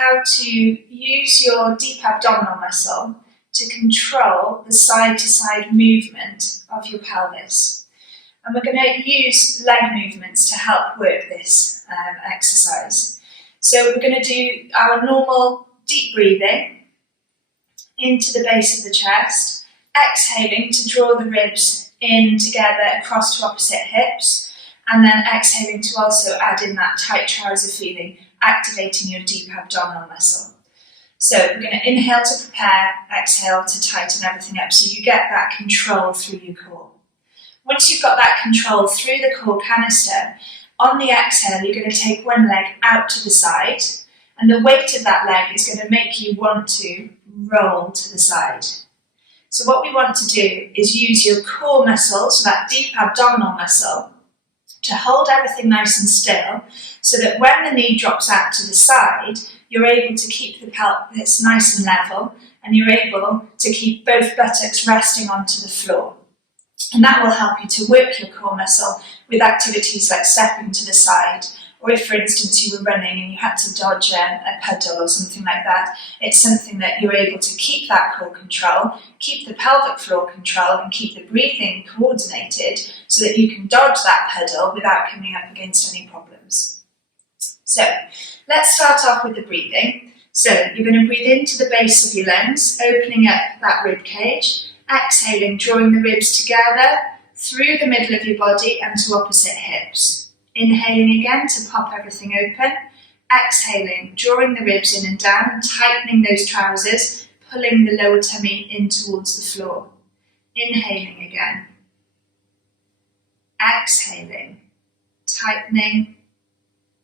how to use your deep abdominal muscle to control the side-to-side movement of your pelvis. And we're going to use leg movements to help work this exercise. So we're going to do our normal deep breathing into the base of the chest, exhaling to draw the ribs in together across to opposite hips, and then exhaling to also add in that tight trouser feeling, activating your deep abdominal muscle. So we're going to inhale to prepare, exhale to tighten everything up so you get that control through your core. Once you've got that control through the core canister, on the exhale you're going to take one leg out to the side, and the weight of that leg is going to make you want to roll to the side. So what we want to do is use your core muscle, so that deep abdominal muscle, to hold everything nice and still so that when the knee drops out to the side, you're able to keep the pelvis nice and level, and you're able to keep both buttocks resting onto the floor. And that will help you to work your core muscle with activities like stepping to the side, or if, for instance, you were running and you had to dodge a puddle or something like that, it's something that you're able to keep that core control, keep the pelvic floor control, and keep the breathing coordinated so that you can dodge that puddle without coming up against any problems. So let's start off with the breathing. So you're going to breathe into the base of your lungs, opening up that rib cage, exhaling, drawing the ribs together through the middle of your body and to opposite hips. Inhaling again to pop everything open, exhaling, drawing the ribs in and down and tightening those trousers, pulling the lower tummy in towards the floor. Inhaling again, exhaling, tightening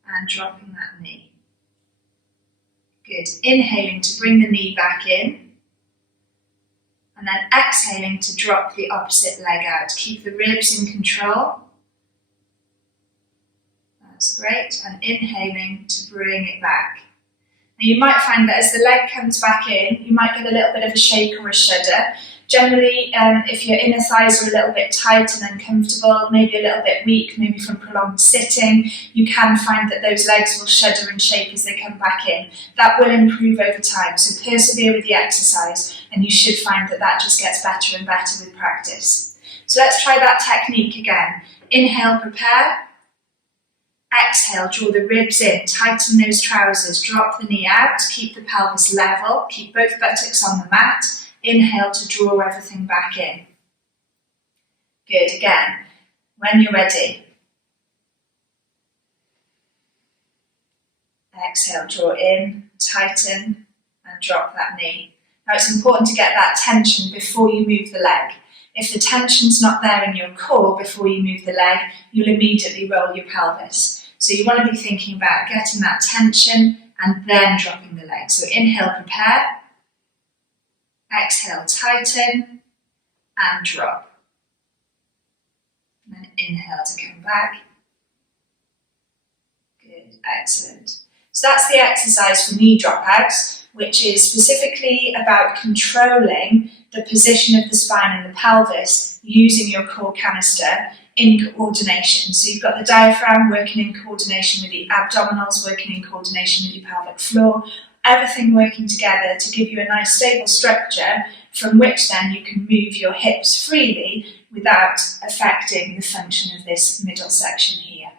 and dropping that knee. Good. Inhaling to bring the knee back in, and then exhaling to drop the opposite leg out. Keep the ribs in control. That's great. And inhaling to bring it back. Now you might find that as the leg comes back in, you might get a little bit of a shake or a shudder. Generally, if your inner thighs are a little bit tight and uncomfortable, maybe a little bit weak, maybe from prolonged sitting, you can find that those legs will shudder and shake as they come back in. That will improve over time, so persevere with the exercise and you should find that that just gets better and better with practice. So let's try that technique again. Inhale, prepare. Exhale, draw the ribs in, tighten those trousers, drop the knee out, keep the pelvis level, keep both buttocks on the mat. Inhale to draw everything back in. Good, again, when you're ready. Exhale, draw in, tighten and drop that knee. Now it's important to get that tension before you move the leg. If the tension's not there in your core before you move the leg, you'll immediately roll your pelvis. So you want to be thinking about getting that tension and then dropping the leg. So inhale, prepare. Exhale, tighten and drop. And then inhale to come back. Good, excellent. So that's the exercise for knee dropouts, which is specifically about controlling the position of the spine and the pelvis using your core canister in coordination. So you've got the diaphragm working in coordination with the abdominals, working in coordination with your pelvic floor, everything working together to give you a nice stable structure from which then you can move your hips freely without affecting the function of this middle section here.